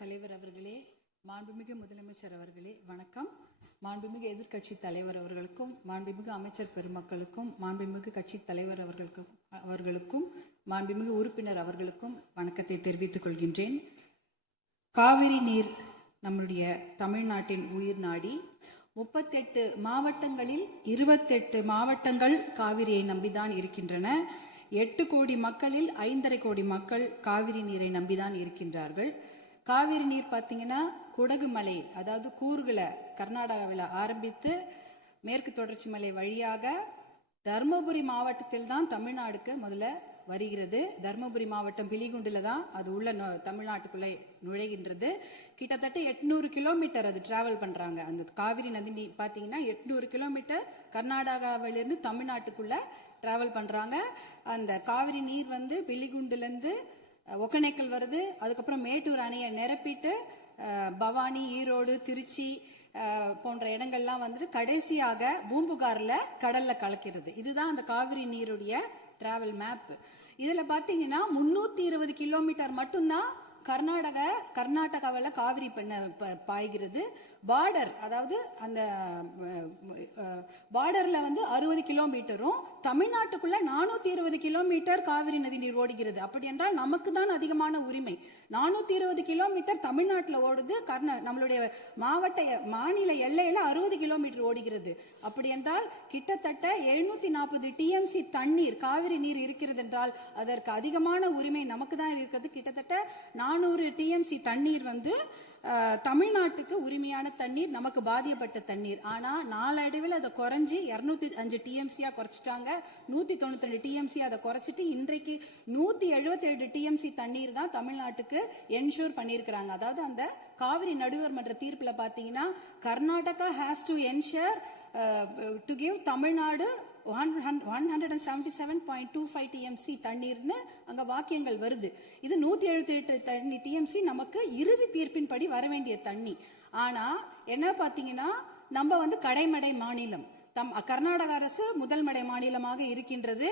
தலைவர் அவர்களே, மாண்புமிகு முதலமைச்சர் அவர்களே வணக்கம். மாண்புமிகு எதிர்க்கட்சி தலைவர் அவர்களுக்கும், மாண்புமிகு அமைச்சர் பெருமக்களுக்கும், மாண்புமிகு கட்சி தலைவர் அவர்களுக்கும் மாண்புமிகு உறுப்பினர் அவர்களுக்கும் வணக்கத்தை தெரிவித்துக் கொள்கின்றேன். காவிரி நீர் நம்முடைய தமிழ்நாட்டின் உயிர் நாடி. 38 மாவட்டங்களில் 28 மாவட்டங்கள் காவிரியை நம்பிதான் இருக்கின்றன. 8 கோடி மக்களில் 5.5 கோடி மக்கள் காவிரி நீரை நம்பிதான் இருக்கின்றார்கள். காவிரி நீர் பார்த்தீங்கன்னா குடகு மலை, அதாவது கூர்களை கர்நாடகாவில் ஆரம்பித்து மேற்கு தொடர்ச்சி மலை வழியாக தர்மபுரி மாவட்டத்தில் தான் தமிழ்நாடுக்கு முதல்ல வருகிறது. தர்மபுரி மாவட்டம் பிலிகுண்டுல தான் அது உள்ள தமிழ்நாட்டுக்குள்ளே நுழைகின்றது. கிட்டத்தட்ட 800 கிலோமீட்டர் அது டிராவல் பண்றாங்க. அந்த காவிரி நதி பார்த்தீங்கன்னா 800 கிலோமீட்டர் கர்நாடகாவிலிருந்து தமிழ்நாட்டுக்குள்ள டிராவல் பண்றாங்க. அந்த காவிரி நீர் வந்து பிலிகுண்டுலேருந்து ஒகேனக்கல் வருது. அதுக்கப்புறம் மேட்டூர் அணையை நிரப்பிட்டு பவானி, ஈரோடு, திருச்சி போன்ற இடங்கள்லாம் வந்துட்டு கடைசியாக பூம்புகார்ல கடல்ல கலக்கிறது. இதுதான் அந்த காவிரி நீருடைய டிராவல் மேப். இதுல பாத்தீங்கன்னா 320 கிலோமீட்டர் மட்டும்தான் கர்நாடகாவில் காவிரி பாய்கிறது. பார்டர், அதாவது அந்த பார்டர்ல வந்து 60 கிலோமீட்டரும் தமிழ்நாட்டுக்குள்ள 420 கிலோமீட்டர் காவிரி நதி நீர் ஓடுகிறது. அப்படி என்றால் நமக்கு தான் அதிகமான உரிமை. 420 கிலோமீட்டர் தமிழ்நாட்டில் ஓடுது, நம்மளுடைய மாநில எல்லையில 60 கிலோமீட்டர் ஓடுகிறது. அப்படி என்றால் கிட்டத்தட்ட 740 டிஎம்சி தண்ணீர், காவிரி நீர் இருக்கிறது என்றால் அதற்கு அதிகமான உரிமை நமக்கு தான் இருக்கிறது. கிட்டத்தட்ட 400 டிஎம்சி தண்ணீர் வந்து தமிழ்நாட்டுக்கு உரிமையான தண்ணீர், நமக்கு பாதிக்கப்பட்ட தண்ணீர். ஆனா நாளடைவில் அதை குறைஞ்சி 205 டிஎம்சியா குறைச்சிட்டாங்க. 192 டிஎம்சி அதை குறைச்சிட்டு இன்றைக்கு 177 டிஎம்சி தண்ணீர் தான் தமிழ்நாட்டுக்கு என்ஷூர் பண்ணியிருக்கிறாங்க. அதாவது அந்த காவிரி நடுவர் மன்ற தீர்ப்புல பாத்தீங்கன்னா Karnataka has to ensure to give Tamil Nadu 177.25 TMC தண்ணீர்னு அங்க வாக்கியங்கள் வருது. இது 178 டிஎம்சி நமக்கு இறுதி தீர்ப்பின் படி வர வேண்டிய தண்ணி. ஆனா என்ன பாத்தீங்கன்னா நம்ம வந்து கடைமடை மாநிலம், கர்நாடக அரசு முதல் மடை மாநிலமாக இருக்கின்றது.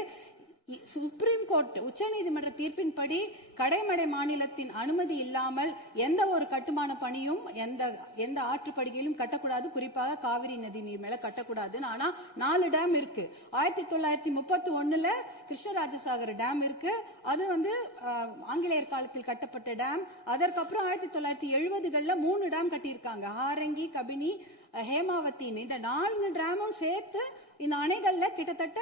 சுப்ரீம் கோர்ட், உச்ச நீதிமன்ற தீர்ப்பின்படி கடைமடை மாநிலத்தின் அனுமதி இல்லாமல் எந்த ஒரு கட்டுமான பணியும் எந்த ஆற்றுப்படுகையிலும் கட்டக்கூடாது. குறிப்பாக காவிரி நதி நீர் மேல கட்டக்கூடாது. ஆனா 4 டேம் இருக்கு. 1931ல கிருஷ்ணராஜசாகர் டேம் இருக்கு. அது வந்து ஆங்கிலேயர் காலத்தில் கட்டப்பட்ட டேம். அதற்கப்புறம் 1970களில் 3 டேம் கட்டியிருக்காங்க. ஹாரங்கி, கபினி, ஹேமாவத்தின்னு. இந்த 4 டேமும் சேர்த்து இந்த அணைகள்ல கிட்டத்தட்ட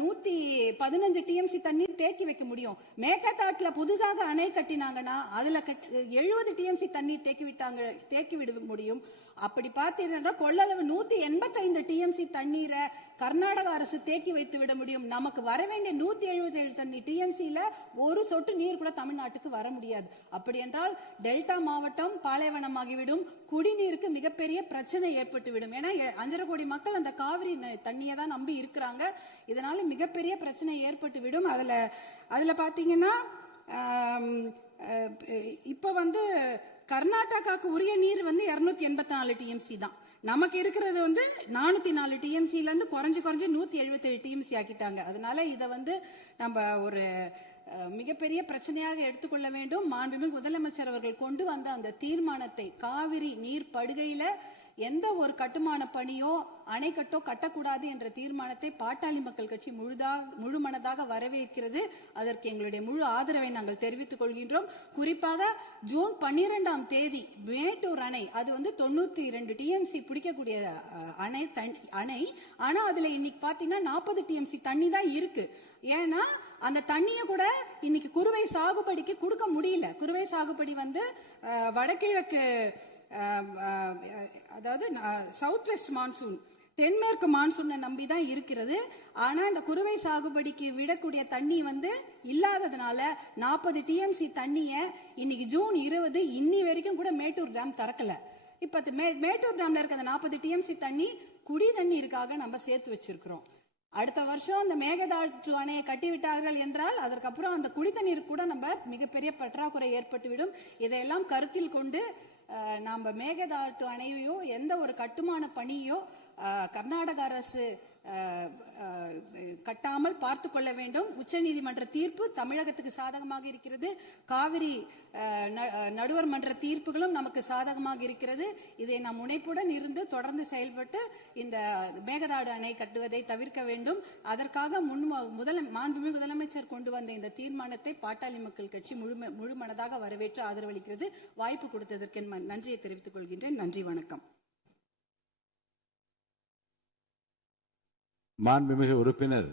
115 டிஎம்சி தண்ணீர் தேக்கி வைக்க முடியும். மேகதாட்டுல புதுசாக அணை கட்டினாங்கன்னா அதுல 70 டிஎம்சி தண்ணீர் தேக்கி விட முடியும். அப்படி பார்த்தீங்கன்னா கொள்ளளவு 185 டிஎம்சி தண்ணீரை கர்நாடக அரசு தேக்கி வைத்து விட முடியும். நமக்கு வர வேண்டிய 177 டிஎம்சில ஒரு சொட்டு நீர் கூட தமிழ்நாட்டுக்கு வர முடியாது. அப்படி என்றால் டெல்டா மாவட்டம் பாலைவனமாகிவிடும். குடிநீருக்கு மிகப்பெரிய பிரச்சனை ஏற்பட்டுவிடும். ஏன்னா 5.5 கோடி மக்கள் அந்த காவிரி தண்ணியை தான் நம்பி இருக்கிறாங்க. இதனால மிகப்பெரிய பிரச்சனை ஏற்பட்டுவிடும். அதுல பாத்தீங்கன்னா இப்ப வந்து கர்நாடகாவுக்கு உரிய நீர் வந்து 284 டிஎம்சி தான். நமக்கு இருக்கிறது வந்து 404 டிஎம்சில இருந்து குறைஞ்சு 177 டிஎம்சி ஆக்கிட்டாங்க. அதனால இதை வந்து நம்ம ஒரு மிகப்பெரிய பிரச்சனையாக எடுத்துக்கொள்ள வேண்டும். மாண்புமிகு முதலமைச்சர் அவர்கள் கொண்டு வந்த அந்த தீர்மானத்தை, காவிரி நீர் படுகையில எந்த ஒரு கட்டுமான பணியோ அணைக்கட்டோ கட்டக்கூடாது என்ற தீர்மானத்தை பாட்டாளி மக்கள் கட்சி முழுமனதாக வரவேற்கிறது. அதற்கு எங்களுடைய முழு ஆதரவை நாங்கள் தெரிவித்துக் கொள்கின்றோம். குறிப்பாக ஜூன் 12ஆம் தேதி மேட்டூர் அணை, அது வந்து 92 டிஎம்சி பிடிக்கக்கூடிய அணை. ஆனா அதுல இன்னைக்கு பாத்தீங்கன்னா 40 டிஎம்சி தண்ணி தான் இருக்கு. ஏன்னா அந்த தண்ணிய கூட இன்னைக்கு குறுவை சாகுபடிக்கு கொடுக்க முடியல. குறுவை சாகுபடி வந்து வடகிழக்கு, அதாவது சவுத் வெஸ்ட் மான்சூன், தென்மேற்கு மான்சூனை நம்பிதான் இருக்கிறது. ஆனா இந்த குறுவை சாகுபடிக்கு விடக்கூடிய தண்ணி வந்து இல்லாததுனால 40 டிஎம்சி தண்ணிய இன்னைக்கு ஜூன் 20 இன்னி வரைக்கும் கூட மேட்டூர் டேம் திறக்கல. இப்ப மேட்டூர் டேம்ல இருக்க 40 டிஎம்சி தண்ணி குடி தண்ணீருக்காக நம்ம சேர்த்து வச்சிருக்கிறோம். அடுத்த வருஷம் அந்த மேகதாட்டு அணையை கட்டிவிட்டார்கள் என்றால் அதற்கப்புறம் அந்த குடித்தண்ணீர் கூட நம்ம மிகப்பெரிய பற்றாக்குறை ஏற்பட்டுவிடும். இதையெல்லாம் கருத்தில் கொண்டு நாம மேகதாட்டு அணையோ எந்த ஒரு கட்டுமான பணியோ கர்நாடக அரசு கட்டாமல் பார்த்து கொள்ள வேண்டும். உச்சநீதிமன்ற தீர்ப்பு தமிழகத்துக்கு சாதகமாக இருக்கிறது. காவிரி நடுவர் மன்ற தீர்ப்புகளும் நமக்கு சாதகமாக இருக்கிறது. இதை நாம் முனைப்புடன் இருந்து தொடர்ந்து செயல்பட்டு இந்த மேகதாடு அணை கட்டுவதை தவிர்க்க வேண்டும். அதற்காக மாண்புமிகு முதலமைச்சர் கொண்டு வந்த இந்த தீர்மானத்தை பாட்டாளி மக்கள் கட்சி முழு மனதாக வரவேற்று ஆதரவளிக்கிறது. வாய்ப்பு கொடுத்ததற்கு நன்றியை தெரிவித்துக் கொள்கின்றேன். நன்றி, வணக்கம். மாண்புமிகு உறுப்பினர்